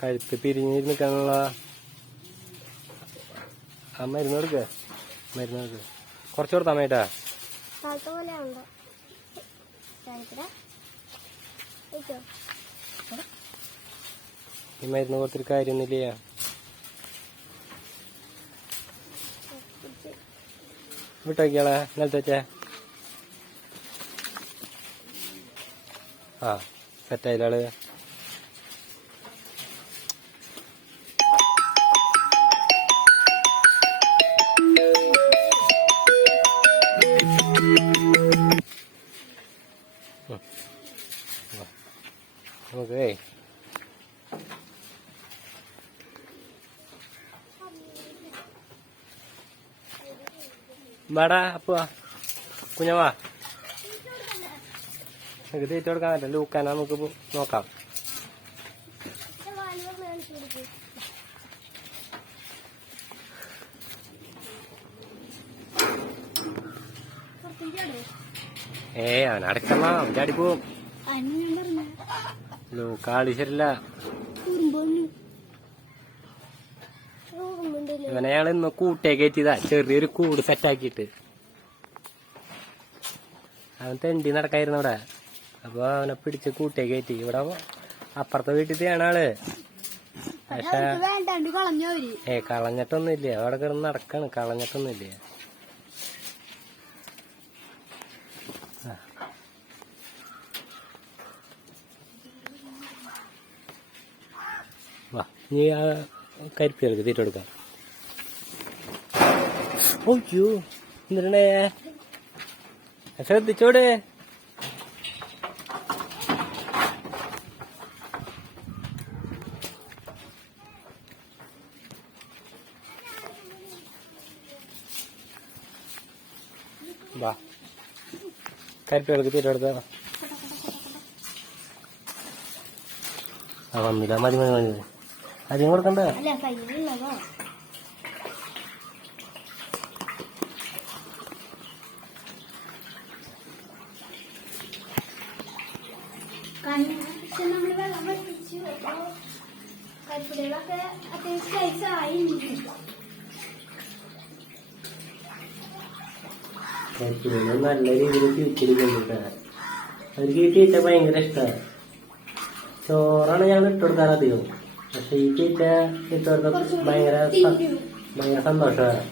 കഴുത്ത് പിരിഞ്ഞിരുന്ന് നിൽക്കാനുള്ള ആ മരുന്ന് കൊടുക്ക. കുറച്ച് കൊടുത്താ മേട്ടാ. ഈ മരുന്ന് കൊടുത്തിട്ട് കാര്യമൊന്നുമില്ല. വിട്ടോക്കിയാളെ നിലത്ത് വെച്ചേ. ആ സെറ്റായില്ലാള്. നമുക്ക് വാടാ അപ്പുവാ കുഞ്ഞവാ. നമുക്ക് തീറ്റ കൊടുക്കാൻ പറ്റില്ല. ലൂക്കാനാ നമുക്ക് നോക്കാം. അവൻ അടക്കണ അവൻ ചാടിപ്പോവും. ലൂക്കാളി ശരില്ല. ഇവനെ അയാൾ ഇന്ന് കൂട്ടേ കയറ്റിയതാ. ചെറിയൊരു കൂട് സെറ്റാക്കിയിട്ട് അവൻ തെണ്ടി നടക്കായിരുന്നു അവിടെ. അപ്പൊ അവനെ പിടിച്ച് കൂട്ടേ കയറ്റി. ഇവിടെ അപ്പുറത്തെ വീട്ടിലാണ് ആള്. പക്ഷെ കളഞ്ഞിട്ടൊന്നുമില്ല. അവിടെ കിടന്ന് നടക്കാണ്. കളഞ്ഞിട്ടൊന്നുമില്ല. വാ നീ ആ കരിപ്പികൾക്ക് തീറ്റ കൊടുക്കാം. ഓയ്യോ എന്തിടേ ശ്രദ്ധിച്ചോട്. വാ കരിപ്പികൾക്ക് തീറ്റ കൊടുത്താ. ആ വന്നില്ല. മതി മതി മതി. അധികം കൊടുക്കണ്ട. നല്ല രീതിയിൽ തീറ്റിരിക്കുന്നുണ്ട്. അവർക്ക് ഈ തീറ്റ ഭയങ്കര ഇഷ്ടമാണ്. ചോറാണ് ഞാൻ ഇട്ടുകൊടുക്കാൻ അധികം. പക്ഷെ ഈ തീറ്റ ഇട്ടുകൊടുക്കാൻ ഭയങ്കര സന്തോഷമാണ്.